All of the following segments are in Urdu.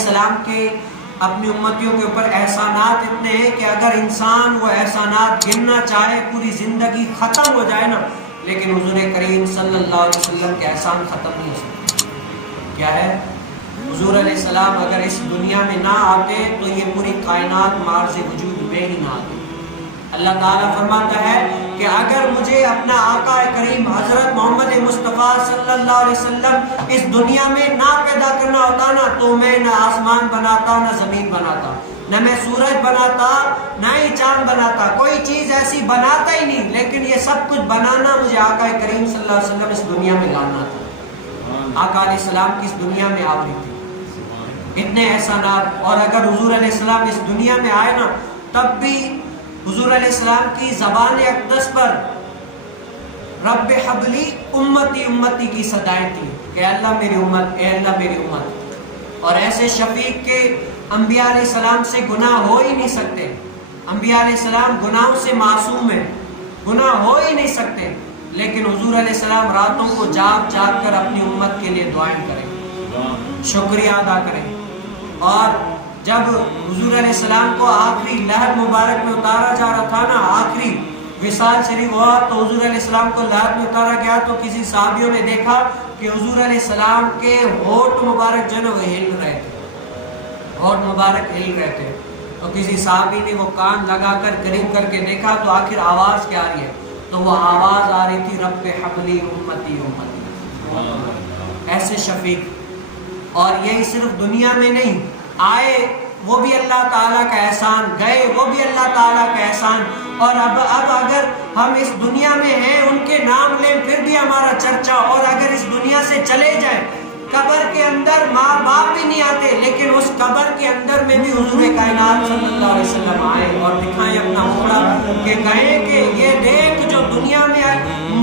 السلام کے اپنی امتیوں کے اوپر احسانات اتنے ہیں کہ اگر انسان وہ احسانات گننا چاہے پوری زندگی ختم ہو جائے نا، لیکن حضور کریم صلی اللہ علیہ وسلم کے احسان ختم نہیں ہو سکتے۔ کیا ہے؟ حضور علیہ السلام اگر اس دنیا میں نہ آتے تو یہ پوری کائنات معرض وجود میں ہی نہ آتی۔ اللہ تعالیٰ فرماتا ہے کہ اگر مجھے اپنا آقا کریم حضرت محمد مصطفیٰ صلی اللہ علیہ وسلم اس دنیا میں نہ پیدا کرنا ہوتا نا، تو میں نہ آسمان بناتا نہ زمین بناتا، نہ میں سورج بناتا نہ ہی چاند بناتا، کوئی چیز ایسی بناتا ہی نہیں، لیکن یہ سب کچھ بنانا مجھے آقا کریم صلی اللہ علیہ وسلم اس دنیا میں لانا تھا۔ آقا علیہ السلام کی اس دنیا میں آوری تھی، اتنے احسانات۔ اور اگر حضور علیہ السلام اس دنیا میں آئے نا، تب بھی حضور علیہ السلام کی زبان اقدس پر رب حبلی امتی امتی کی صدائیں تھی کہ اللہ میری امت، اے اللہ میری امت۔ اور ایسے شفیق کے انبیاء علیہ السلام سے گناہ ہو ہی نہیں سکتے، انبیاء علیہ السلام گناہوں سے معصوم ہیں، گناہ ہو ہی نہیں سکتے، لیکن حضور علیہ السلام راتوں کو جاگ جاگ کر اپنی امت کے لیے دعائیں کریں، شکریہ ادا کریں۔ اور جب حضور علیہ السلام کو آخری لحد مبارک میں اتارا جا رہا تھا نا، آخری وصال شریف ہوا تو حضور علیہ السلام کو لحد میں اتارا گیا تو کسی صحابیوں نے دیکھا کہ حضور علیہ السلام کے ہونٹ مبارک جو ہے نا وہ ہل رہے تھے، ہونٹ مبارک ہل رہے تھے۔ تو کسی صحابی نے وہ کان لگا کر قریب کر کے دیکھا تو آخر آواز کیا آ رہی ہے؟ تو وہ آواز آ رہی تھی رب حبلی امتی امتی۔ ایسے شفیق، اور یہی صرف دنیا میں نہیں، آئے وہ بھی اللہ تعالیٰ کا احسان، گئے وہ بھی اللہ تعالیٰ کا احسان، اور اب اگر ہم اس دنیا میں ہیں ان کے نام لیں پھر بھی ہمارا چرچا، اور اگر اس دنیا سے چلے جائیں قبر کے اندر ماں باپ بھی نہیں آتے، لیکن اس قبر کے اندر میں بھی حضور کائنات صلی اللہ علیہ وسلم آئے اور دکھائیں اپنا مخڑا کہ کہیں کہ یہ دیکھ جو دنیا میں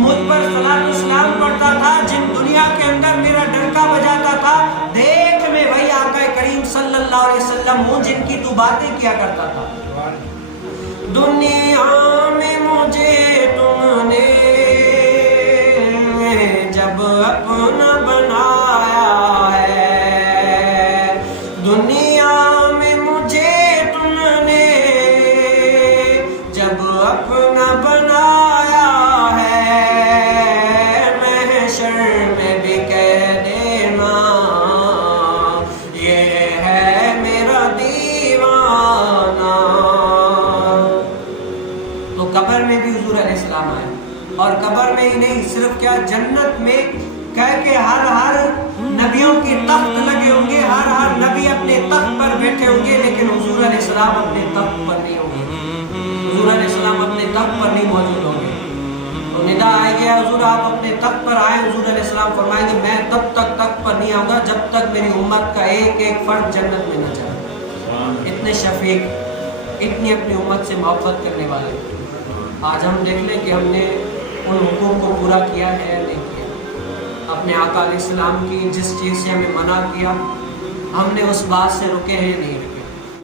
مجھ پر صلاۃ السلام پڑھتا تھا، جن دنیا کے اندر میرا ڈنکا بجاتا تھا، دیکھ میں وہی آقا کریم صلی اللہ علیہ وسلم ہوں جن کی تو باتیں کیا کرتا تھا۔ دنیا میں مجھے تم نے جب اپنا بنایا ہے، دنیا میں مجھے تم نے جب اپنا بنایا ہے، محشر میں بھی کہہ دینا یہ ہے میرا دیوانہ۔ تو قبر میں بھی حضور علیہ السلام آئے، اور قبر میں ہی نہیں، صرف کیا جنت میں کہہ کے ہر نبیوں کے تخت لگے ہوں گے، ہر نبی اپنے تخت پر بیٹھے ہوں گے، لیکن حضور علیہ السلام اپنے تخت پر نہیں ہوں گے، حضور علیہ السلام اپنے تخت پر نہیں موجود ہوں گے۔ تو ندا آئے گیا حضور آپ اپنے تخت پر آئے، حضور علیہ السلام فرمائیں گے میں تب تک تخت پر نہیں آؤں گا جب تک میری امت کا ایک ایک فرد جنت میں نہ جائے۔ اتنے شفیق، اتنی اپنی امت سے محبت کرنے والے۔ آج ہم دیکھ لیں کہ ہم نے ان حقوق کو پورا کیا ہے یا نہیں کیا۔ اپنے آقا علیہ السلام کی جس چیز سے ہمیں منع کیا، ہم نے اس بات سے رکے ہیں نہیں۔